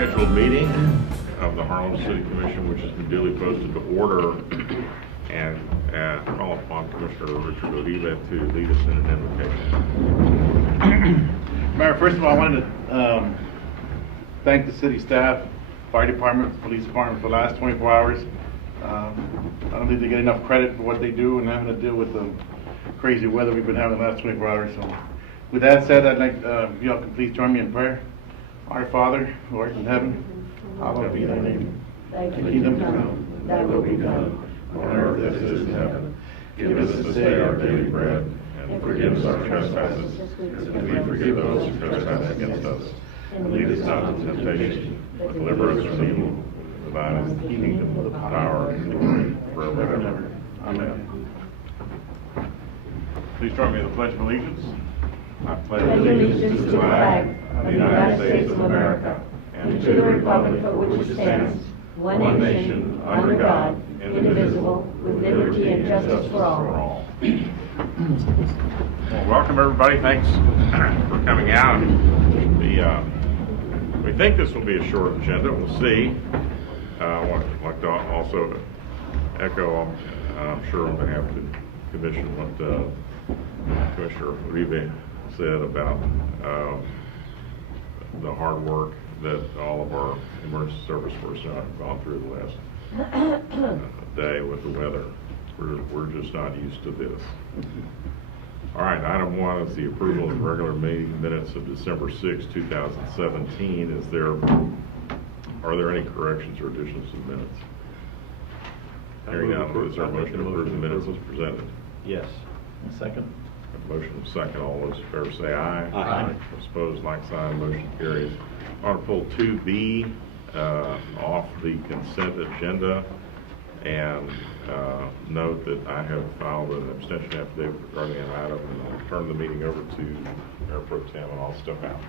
scheduled meeting of the Harlingen City Commission, which has been duly posted to order, and call upon Commissioner Richard Oliva to lead us in an invocation. Mayor, first of all, I wanted to thank the city staff, fire department, police department for the last 24 hours. I don't think they get enough credit for what they do and having to deal with the crazy weather we've been having the last 24 hours. So, with that said, I'd like you all can please join me in prayer. Our Father, who art in heaven, hallowed be thy name. Thy kingdom come, thy will be done, on earth as it is in heaven. Give us this day our daily bread, and forgive us our trespasses, as we forgive those who trespass against us. And lead us not into temptation, but deliver us from evil. For thine is the kingdom, the power, and the glory, forever and ever. Amen. Please join me in the Pledge of Allegiance. I pledge allegiance to the flag of the United States of America and to the republic for which it stands, one nation, under God, indivisible, with liberty and justice for all. Well, welcome everybody. Thanks for coming out. We think this will be a short agenda. We'll see. I'd like to also echo, I'm sure on behalf of the Commission, what Commissioner Uribe said about the hard work that all of our emergency service personnel have gone through the last day with the weather. We're just not used to this. All right, item 1 is the approval of the regular meeting minutes of December 6, 2017. Are there any corrections or additions to the minutes? Hearing none, is there a motion to approve the minutes as presented? Yes. Second. A motion and second. All those in favor say aye. Aye. Opposed, like sign. Motion carries. I want to pull 2B off the consent agenda and note that I have filed an abstention affidavit regarding an item, and I'll turn the meeting over to Mayor Pro Tem, and I'll step out.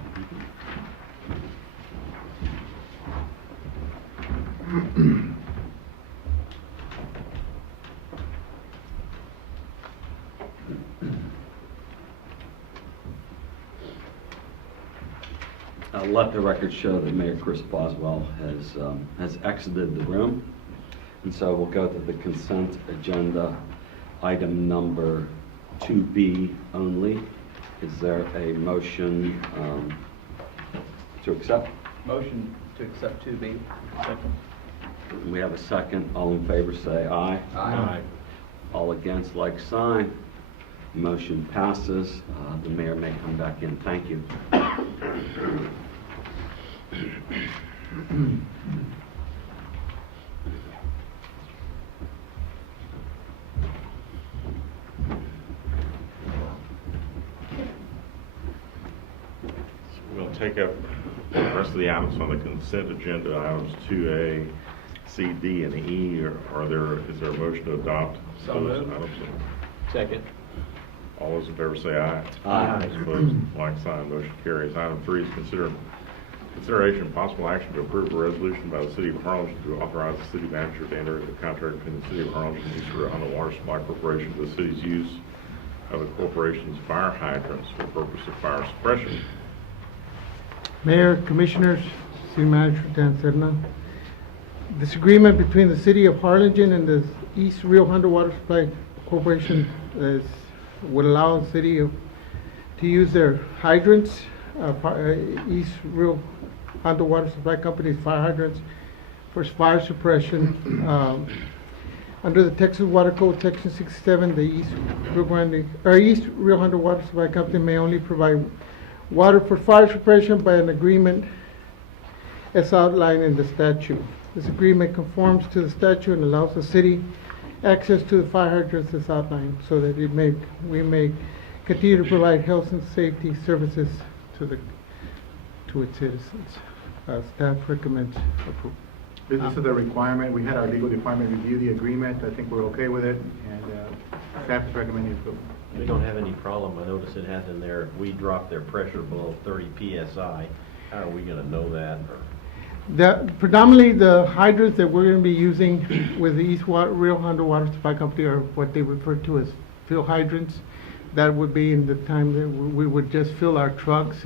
Let the record show that Mayor Chris Boswell has exited the room, and so we'll go to the consent agenda, item number 2B only. Is there a motion to accept? Motion to accept 2B. Second. We have a second. All in favor say aye. Aye. All against, like sign. Motion passes. The mayor may come back in. Thank you. We'll take up the rest of the items on the consent agenda, items 2A, C, D, and E. Is there a motion to adopt So those moved. items? Second. All those in favor say aye. Aye. Those opposed, like sign. Motion carries. Item 3 is consideration of possible action to approve a resolution by the City of Harlingen to authorize the city manager to enter into a contract between the City of Harlingen and East Hondo Water Supply Corporation for the city's use of the corporation's fire hydrants for the purpose of fire suppression. Mayor, Commissioners, City Manager Dan Serna. This agreement between the City of Harlingen and the East Rio Hondo Water Supply Corporation would allow the city to use their hydrants, East Rio Hondo Water Supply Company's fire hydrants for fire suppression. Under the Texas Water Code, Section 67, the East Rio Hondo Water Supply Company may only provide water for fire suppression by an agreement as outlined in the statute. This agreement conforms to the statute and allows the city access to the fire hydrants as outlined, so that we may continue to provide health and safety services to its citizens. Staff recommends approval. This is the requirement. We had our legal department review the agreement. I think we're okay with it, and staff is recommending approval. We don't have any problem. I notice it has in there, if we drop their pressure below 30 PSI, how are we gonna know that? Predominantly the hydrants that we're going to be using with the Rio Hondo Water Supply Company are what they refer to as fill hydrants. that would be in the time that we would just fill our trucks.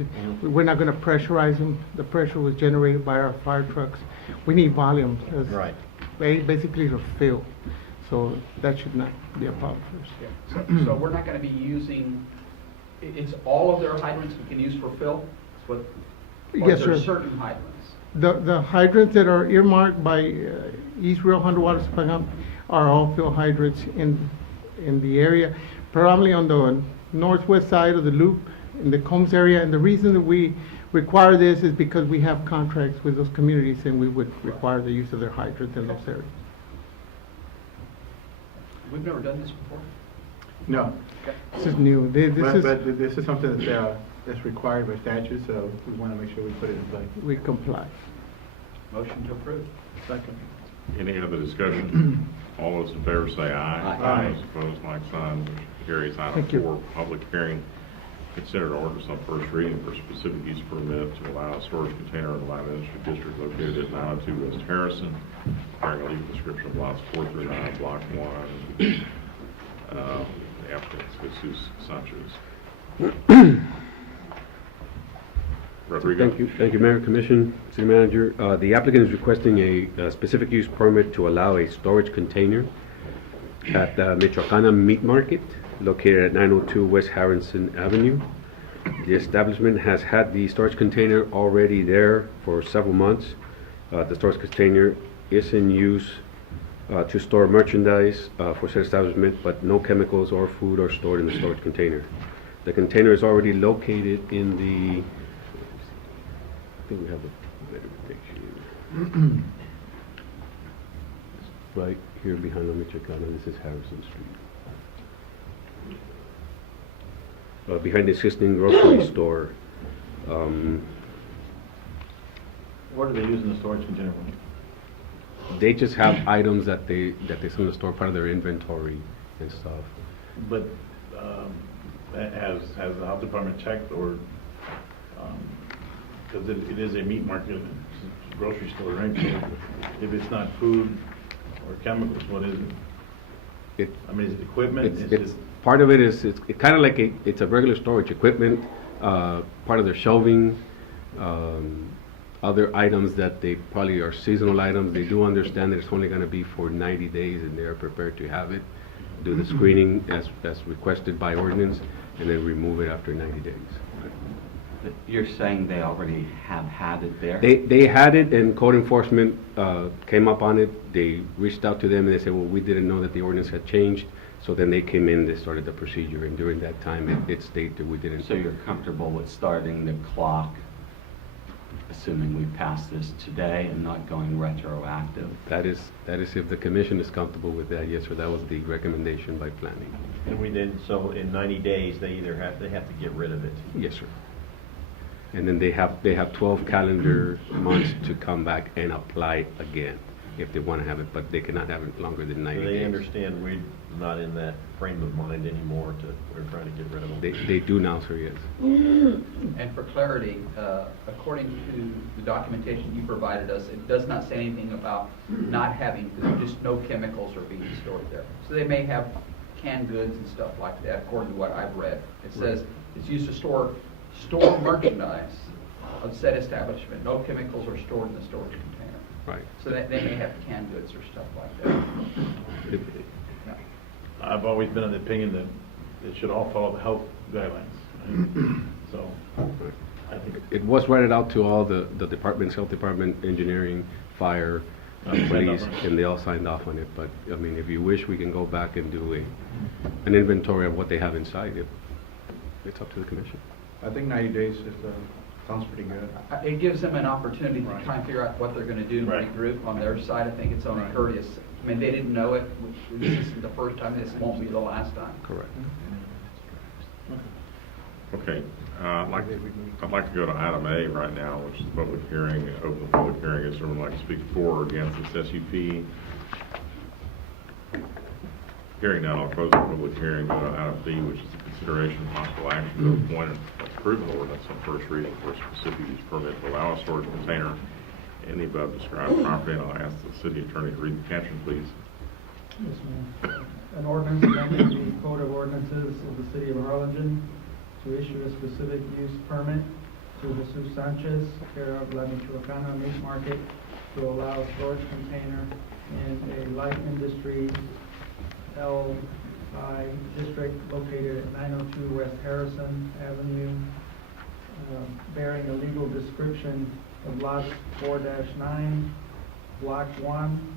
We're not gonna pressurize them. The pressure was generated by our fire trucks. We need volume. As Right. Basically to fill, so that should not be a problem for us. So we're not gonna be using, it's all of their hydrants we can use for fill? Is what- or Yes, is there sir. certain hydrants? The hydrants that are earmarked by East Rio Hondo Water Supply Company are all fill hydrants in the area, predominantly on the northwest side of the loop in the Combs area. And the reason that we require this is because we have contracts with those communities and we would require the use of their hydrants in those areas. We've never done this before. No, This is new. but this is something that's required by statute, so we want to make sure we put it in place. We comply. Motion to approve. Second. Any other discussion? All those in favor say aye. Aye. Those opposed, like sign. Motion carries. Item Thank you. 4, public hearing. Consider an ordinance on first reading for specific use permit to allow a storage container in the Lime Industry District located at 902 West Harrison, preparing a legal description of lots 4 through 9, block 1. The applicant is Jesus Sanchez. Rodrigo? Thank you, Mayor, Commission, City Manager. The applicant is requesting a specific use permit to allow a storage container at the Michoacana Meat Market located at 902 West Harrison Avenue. The establishment has had the storage container already there for several months. The storage container is in use to store merchandise for said establishment, but no chemicals or food are stored in the storage container. The container is already located in the, I think we have a better picture. Right here behind La Michoacana, this is Harrison Street. Behind the existing grocery store. What are they using the storage container for? They just have items that they sell in the store, part of their inventory and stuff. But has the health department checked or, because it is a meat market, it's a grocery store, right? So if it's not food or chemicals, what is it? I mean, is it equipment? Is It's it? part of it is, it's kind of like it's a regular storage equipment, part of their shelving, other items that they probably are seasonal items. They do understand that it's only going to be for 90 days and they're prepared to have it, do the screening as requested by ordinance, and then remove it after 90 days. You're saying they already have had it there? They had it and code enforcement came up on it. They reached out to them and they said, well, we didn't know that the ordinance had changed. So then they came in, they started the procedure, and during that time, it stated that we didn't. So you're comfortable with starting the clock, assuming we pass this today and not going retroactive? That is if the commission is comfortable with that, yes, sir. That was the recommendation by planning. And we then, so in 90 days, they have to get rid of it. Yes, sir. And then they have 12 calendar months to come back and apply again if they want to have it, but they cannot have it longer than 90 So days. they understand we're not in that frame of mind anymore we're trying to get rid of them. They do now, sir, yes. And for clarity, according to the documentation you provided us, it does not say anything about not having food, just no chemicals are being stored there. So they may have canned goods and stuff like that, according to what I've read. It says it's used to store merchandise of said establishment. No chemicals are stored in the storage container. Right. So they may have canned goods or stuff like that. Yeah. I've always been of the opinion that it should all follow the health guidelines. Right? So I think It was rented out to all the departments, health department, engineering, fire, Signed police, off on it. and they all signed off on it. But, I mean, if you wish, we can go back and do an inventory of what they have inside. It's up to the commission. I think 90 days sounds pretty good. It gives them an opportunity to Right. try and figure out what they're going to do and Right. regroup on their side. I think it's only Right. courteous. I mean, they didn't know it. This isn't the first time. This won't be the last time. Correct. Okay, I'd like to go to item A right now, which is the public hearing. Open the public hearing. Is someone like to speak for or against this SUP? Hearing none, I'll close the public hearing. Go to item B, which is the consideration of possible action to appoint and approve an ordinance on first reading for a specific use permit to allow a storage container in the above described property. And I'll ask the city attorney to read the caption, please. Yes, ma'am. An ordinance amending the Code of Ordinances of the City of Harlingen to issue a specific use permit to Jesus Sanchez, care of La Michoacana Meat Market, to allow a storage container in a light industry LI district located at 902 West Harrison Avenue, bearing a legal description of lots 4-9, block 1,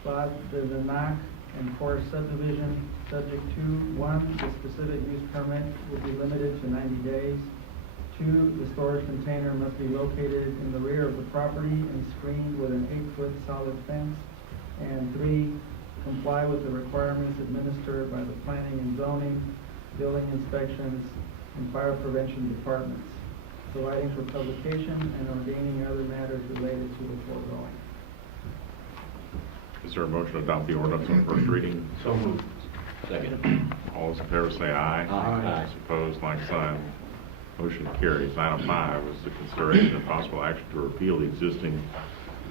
spot the Nanak and Core subdivision, subject to 1, the specific use permit will be limited to 90 days. 2, the storage container must be located in the rear of the property and screened with an 8-foot solid fence. And 3, comply with the requirements administered by the planning and zoning, building inspections, and fire prevention departments, providing for publication and ordaining other matters related to the foregoing. Is there a motion to adopt the ordinance on first reading? So moved. Second. All those in favor say aye. Aye. Those opposed, like sign. Motion carries. Item 5 is the consideration of possible action to repeal the existing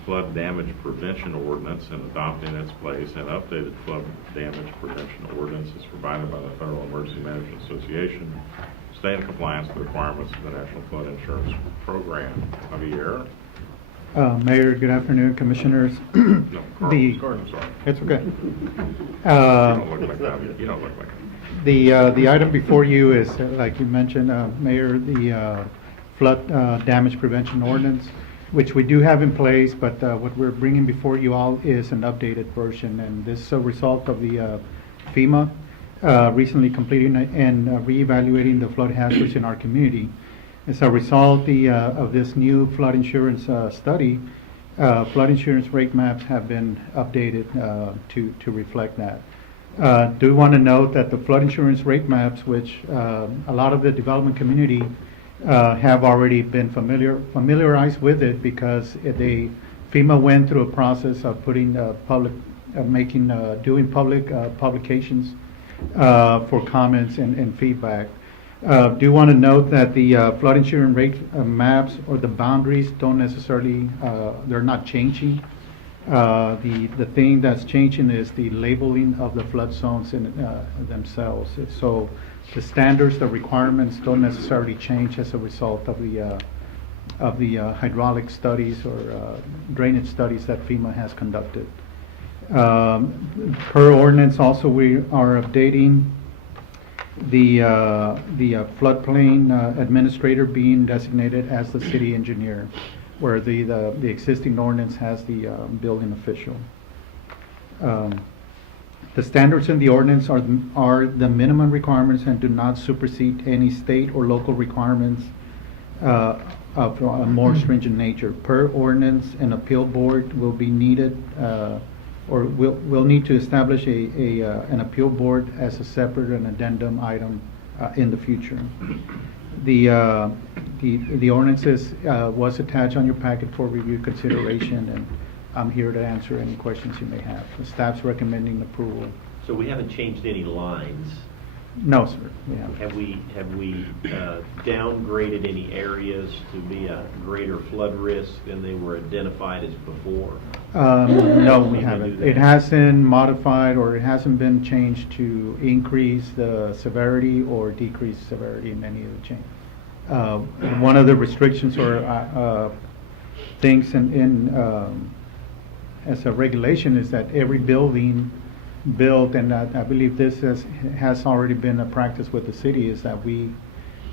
flood damage prevention ordinance and adopt in its place an updated flood damage prevention ordinance as provided by the Federal Emergency Management Association, stay in compliance with the requirements of the National Flood Insurance Program. Javier? Mayor, good afternoon, Commissioners. No, Carl. The- I'm sorry. It's okay. You don't look like that. You don't look like that. The item before you is, like you mentioned, Mayor, the flood damage prevention ordinance, which we do have in place, but what we're bringing before you all is an updated version, and this is a result of the FEMA recently completing and reevaluating the flood hazards in our community. As a result of this new flood insurance study, flood insurance rate maps have been updated to reflect that. Do want to note that the flood insurance rate maps, which a lot of the development community have already been familiarized with it, because FEMA went through a process of putting doing public publications for comments and feedback. Do want to note that the flood insurance rate maps or the boundaries don't necessarily, they're not changing. The thing that's changing is the labeling of the flood zones in themselves. So the standards, the requirements don't necessarily change as a result of the hydraulic studies or drainage studies that FEMA has conducted. Per ordinance also, we are updating the floodplain administrator being designated as the city engineer, where the existing ordinance has the building official. The standards in the ordinance are the minimum requirements and do not supersede any state or local requirements of a more stringent nature. Per ordinance, an appeal board will be needed, or will need to establish an appeal board as a separate and addendum item in the future. The ordinances was attached on your packet for review consideration, and I'm here to answer any questions you may have. The staff's recommending approval. So we haven't changed any lines. No, sir, we haven't. Have we downgraded any areas to be a greater flood risk than they were identified as before? No, we Can we do haven't. that? It hasn't modified, or it hasn't been changed to increase the severity or decrease severity in any of the change. One of the restrictions or things as a regulation is that every building built, and I believe this has already been a practice with the city, is that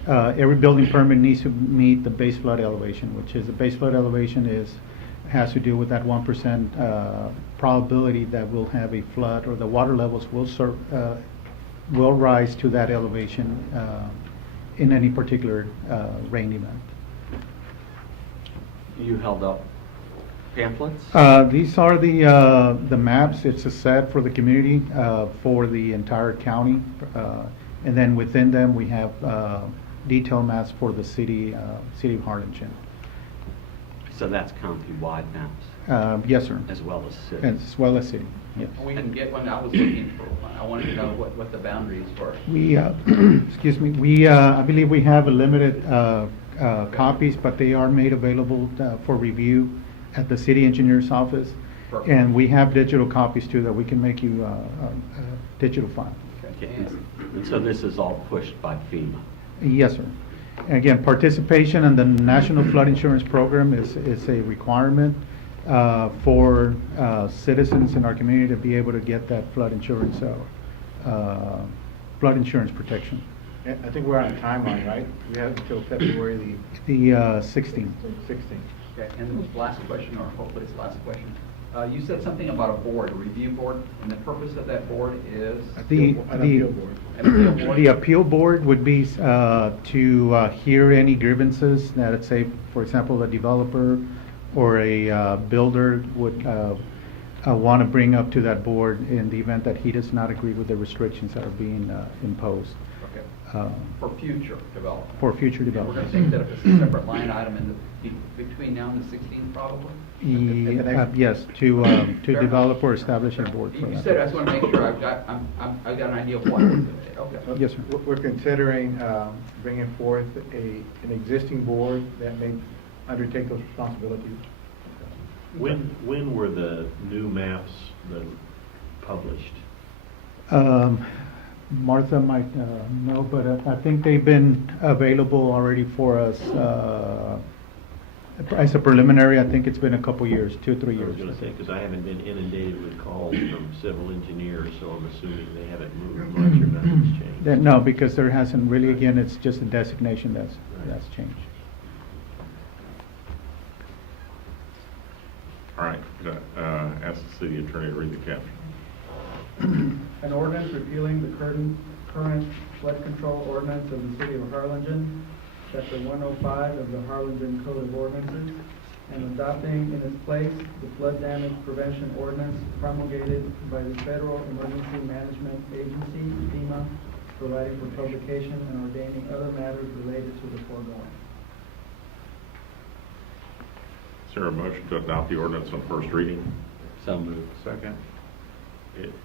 every building permit needs to meet the base flood elevation, which is the base flood elevation has to do with that 1% probability that we'll have a flood, or the water levels will rise to that elevation in any particular rain event. You held up pamphlets? These are the maps. It's a set for the community for the entire county, and then within them we have detailed maps for the city of Harlingen. So that's county-wide maps, Yes, sir. as well as city. As well as city. Yes. We can get one. I was looking for one. I wanted to know what the boundaries were. We excuse me. I believe we have a limited copies, but they are made available for review at the city engineer's office. Perfect. And we have digital copies too that we can make you a digital file. Okay. And so this is all pushed by FEMA. Yes, sir. Again, participation in the National Flood Insurance Program is a requirement for citizens in our community to be able to get that flood insurance protection. I think we're on a timeline, right? We have until February The 16th. 16th. Okay, and the last question, or hopefully it's the last question. You said something about a board, a review board, and the purpose of that board is? The An appeal board. An appeal board? The appeal board would be to hear any grievances that, let's say, for example, a developer or a builder would want to bring up to that board in the event that he does not agree with the restrictions that are being imposed Okay. For future development? for future And we're development. going to take that as a separate line item between now and the 16th, probably? Yes, to Fair develop or establish a board for You that. said, I just want to make sure I've got an idea of what we're going to do. Okay. Yes, sir. We're considering bringing forth an existing board that may undertake those responsibilities. When were the new maps published? Martha might know, but I think they've been available already for us as a preliminary. I think it's been a couple years, 2 or 3 I years. was going to say, because I haven't been inundated with calls from civil engineers, so I'm assuming they haven't moved much or nothing's changed. No, because there hasn't really, again, it's just a designation that's changed. All right, ask the city attorney to read the caption. An ordinance repealing the current flood control ordinance of the city of Harlingen, chapter 105 of the Harlingen Code of Ordinances, and adopting in its place the flood damage prevention ordinance promulgated by the Federal Emergency Management Agency, FEMA, providing for publication and ordaining other matters related to the foregoing. Is there a motion to adopt the ordinance on first reading? So moved. Second.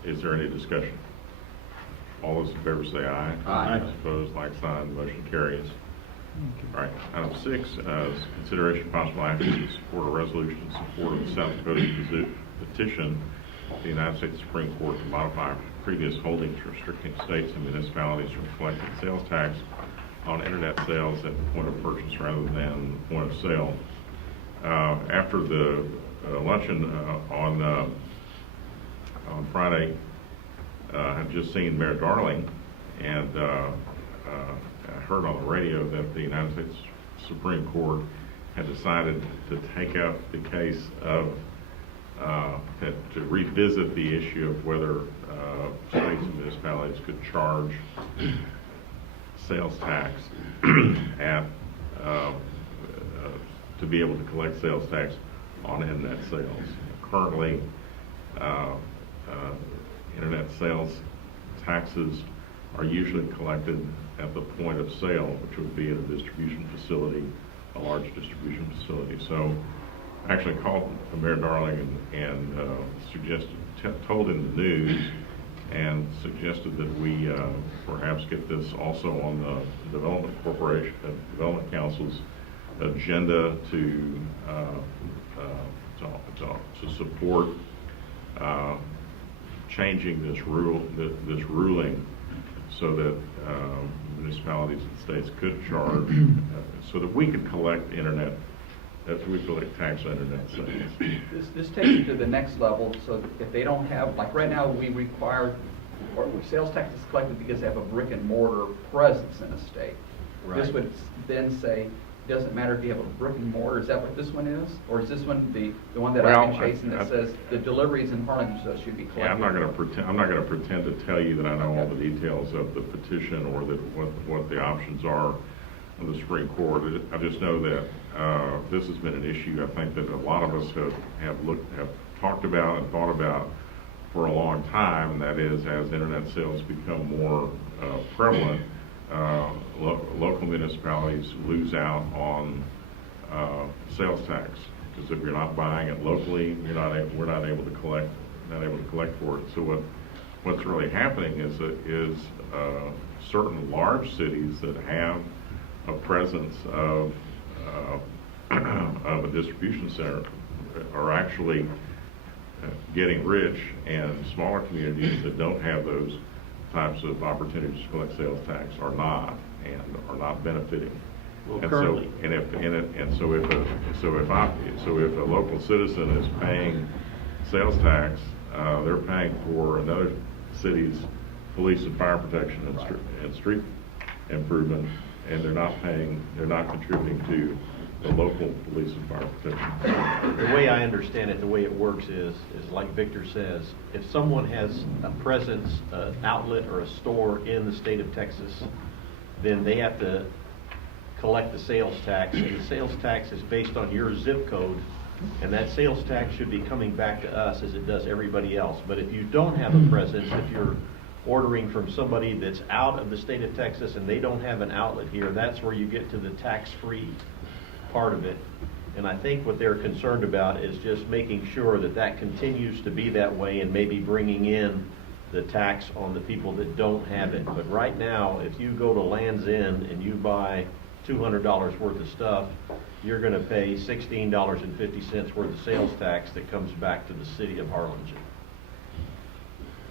Is there any discussion? All those in favor say aye. Aye. Those opposed, like sign, motion carries. All right, item 6 is consideration of possible action to support a resolution in support of the South Dakota petition to the United States Supreme Court to modify previous holdings restricting states and municipalities from collecting sales tax on internet sales at the point of purchase rather than the point of sale. After the luncheon on Friday, I've just seen Mayor Darling, and I heard on the radio that the United States Supreme Court had decided to take up the case of to revisit the issue of whether states and municipalities could charge sales tax at to be able to collect sales tax on internet sales. Currently, internet sales taxes are usually collected at the point of sale, which would be at a distribution facility, a large distribution facility. So I actually called Mayor Darling and told him the news and suggested that we perhaps get this also on the Development Council's agenda to support changing this ruling so that municipalities and states could charge, so that we could collect internet, that we collect tax on internet sales. This takes it to the next level, so that if they don't have, like right now, we require, or sales tax is collected because they have a brick and mortar presence in a state. This Right. would then say, doesn't matter if you have a brick and mortar, is that what this one is? Or is this one the one that I've been Well, chasing that says the deliveries in Harlingen should be collected? Yeah, I'm not going to pretend to tell you that I know all the details of the petition or that what the options are of the Supreme Court. I just know that this has been an issue I think that a lot of us have talked about and thought about for a long time, and that is, as internet sales become more prevalent, local municipalities lose out on sales tax, because if you're not buying it locally, we're not able to collect for it. So what's really happening is certain large cities that have a presence of a distribution center are actually getting rich, and smaller communities that don't have those types of opportunities to collect sales tax are not benefiting. Well, And currently. so if a local citizen is paying sales tax, they're paying for another city's police and fire protection and street improvement, and they're not contributing to the local police and fire protection. The way I understand it, the way it works is like Victor says, if someone has a presence, an outlet or a store in the state of Texas, then they have to collect the sales tax, and the sales tax is based on your zip code, and that sales tax should be coming back to us as it does everybody else. But if you don't have a presence, if you're ordering from somebody that's out of the state of Texas and they don't have an outlet here, that's where you get to the tax-free part of it. And I think what they're concerned about is just making sure that that continues to be that way, and maybe bringing in the tax on the people that don't have it. But right now, if you go to Land's End and you buy $200 worth of stuff, you're going to pay $16.50 worth of sales tax that comes back to the city of Harlingen.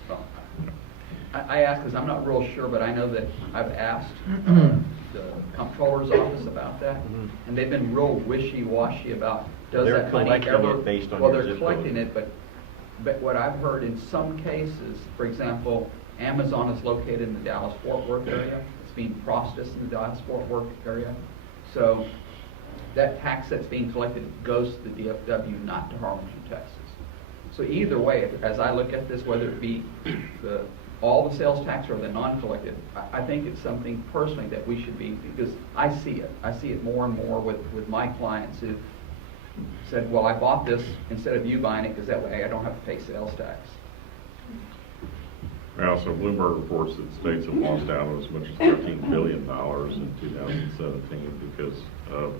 Well, I ask because I'm not real sure, but I know that I've asked the comptroller's office about that, and they've been real wishy-washy about, does They're that money collecting ever... it based on well, your they're zip code. collecting it, but what I've heard in some cases, for example, Amazon is located in the Dallas-Fort Worth area. It's being processed in the Dallas-Fort Worth area. So that tax that's being collected goes to the DFW, not to Harlingen, Texas. So either way, as I look at this, whether it be all the sales tax or the non-collected, I think it's something personally that we should be, because I see it more and more with my clients who said, well, I bought this instead of you buying it because that way I don't have to pay sales tax. Well, so Bloomberg reports that states have lost out as much as $13 billion in 2017 because of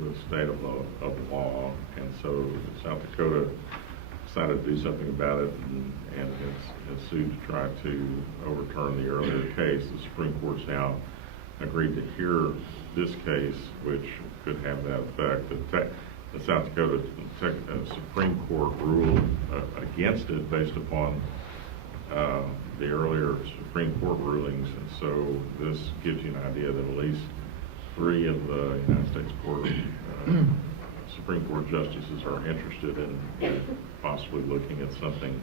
the state of the law, and so South Dakota decided to do something about it and has sued to try to overturn the earlier case. The Supreme Court's now agreed to hear this case, which could have that effect. The South Dakota Supreme Court ruled against it based upon the earlier Supreme Court rulings, and so this gives you an idea that at least 3 of the United States Supreme Court justices are interested in possibly looking at something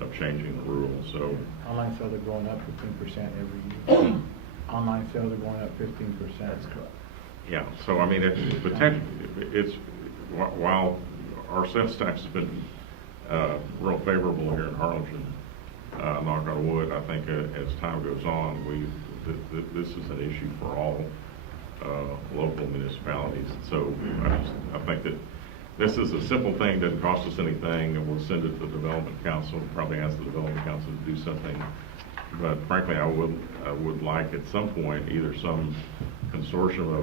of changing the rules. So Online sales are going up 15% every year. Online sales are going up 15%. That's correct. yeah, so I mean, it's while our sales tax has been real favorable here in Harlingen, knock on wood, I think as time goes on, this is an issue for all local municipalities. So I think that this is a simple thing, doesn't cost us anything, and we'll send it to the Development Council, probably ask the Development Council to do something. But frankly, I would like at some point either some consortium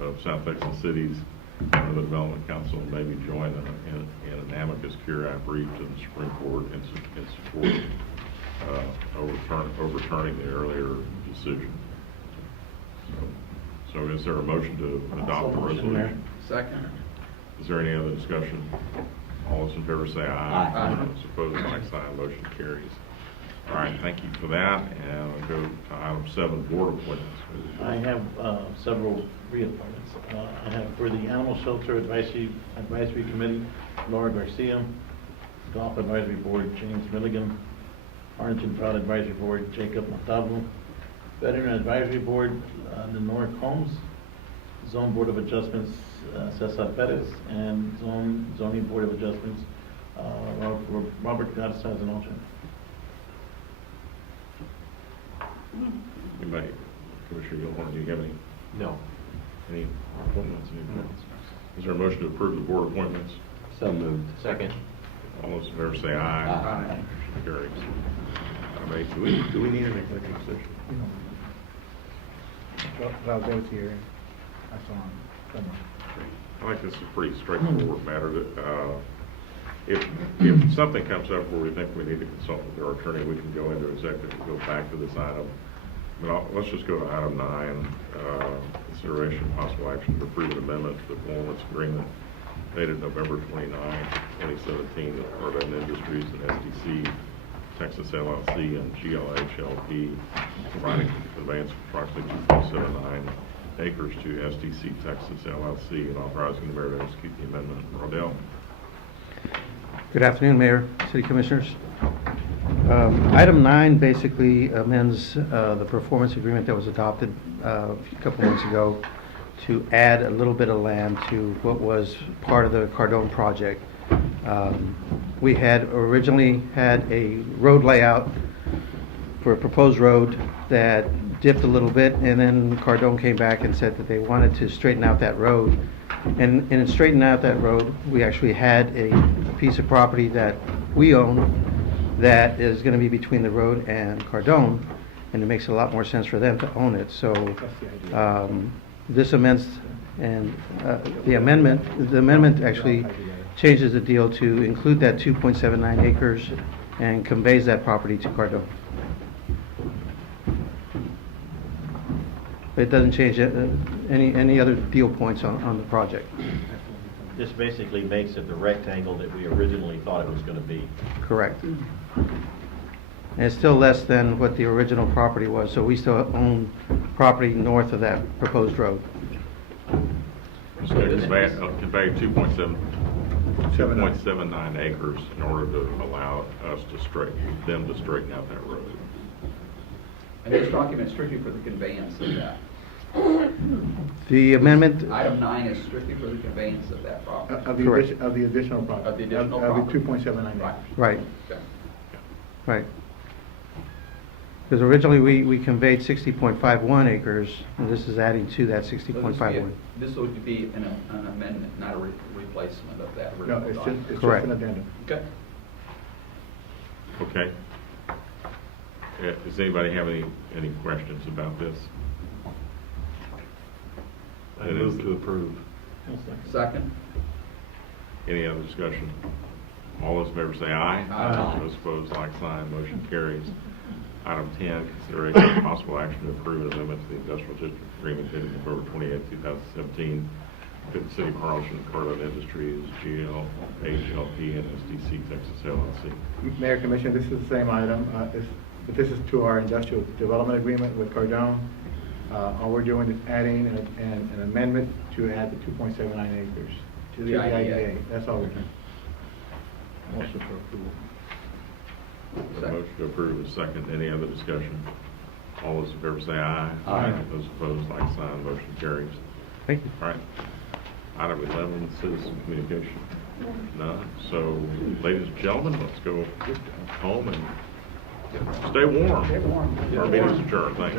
of South Texas cities or the Development Council maybe join in an amicus curiae brief to the Supreme Court in support overturning the earlier decision. So is there a motion to adopt the resolution? Second. Is there any other discussion? All those in favor say aye. Aye. Those opposed, like sign. Motion carries. All right, thank you for that. And I'll go to item 7, board appointments. I have several reappointments. I have for the Animal Shelter Advisory Committee, Laura Garcia; Golf Advisory Board, James Milligan; Harlingen Fraud Advisory Board, Jacob Montalvo; Veteran Advisory Board, Lenore Combs; Zone Board of Adjustments, Cesar Perez; and Zoning Board of Adjustments, Robert Garza as an alternate. Anybody, Commissioner Gilmore, do you have any appointments? Is there a motion to approve the board appointments? So moved. Second. All those in favor say aye. Aye. Motion carries. Item 8, do we need an executive session? Valdez here. I saw him somewhere. I think this is a pretty straightforward matter. If something comes up where we think we need to consult with our attorney, we can go into executive and go back to this item. But let's just go to item 9, consideration of possible action to approve an amendment to the performance agreement dated November 29, 2017 of Ordinance Industries and SDC Texas LLC and GLHLP, providing conveyance of approximately 2.79 acres to SDC Texas LLC and authorizing the mayor to execute the amendment. Rodell? Good afternoon, Mayor, City Commissioners. Item 9 basically amends the performance agreement that was adopted a couple months ago to add a little bit of land to what was part of the Cardone project. We had originally had a road layout for a proposed road that dipped a little bit, and then Cardone came back and said that they wanted to straighten out that road. And in straightening out that road, we actually had a piece of property that we own that is going to be between the road and Cardone, and it makes a lot more sense for them to own it. So this amends, and the amendment actually changes the deal to include that 2.79 acres and conveys that property to Cardone. It doesn't change any other deal points on the project. This basically makes it the rectangle that we originally thought it was going to be. Correct. And it's still less than what the original property was, so we still own property north of that proposed road. So convey 2.79 acres in order to allow us to them to straighten out that road. And this document is strictly for the conveyance of that. The amendment, Item 9 is strictly for the conveyance of that property. Correct. Of the additional property. Of the additional Of property. the 2.79 acres. Right. right, Okay. right. Because originally we conveyed 60.51 acres, and this is adding to that So 60.51. this would be an amendment, not a replacement of that No, original it's document. just Correct. an addendum. Okay. Okay. Does anybody have any questions about this? I move to approve. Second? Any other discussion? All those in favor say aye. Aye. Those opposed, like sign, motion carries. Item 10, consideration of possible action to approve an amendment to the industrial district agreement dated November 28, 2017, between the City of Harlingen, Cardone Industries, GLHLP, and SDC Texas LLC. Mayor, Commissioner, this is the same item, but this is to our industrial development agreement with Cardone. All we're doing is adding an amendment to add the 2.79 acres To the IDA. That's all we're doing. Motion for approval. A motion to approve is second. Any other discussion? All those in favor say aye. Aye. Those opposed, like sign, motion carries. Thank you. All right. Item 11, citizen communication. None. So, ladies and gentlemen, let's go home and stay warm. Our meeting's adjourned. Thanks.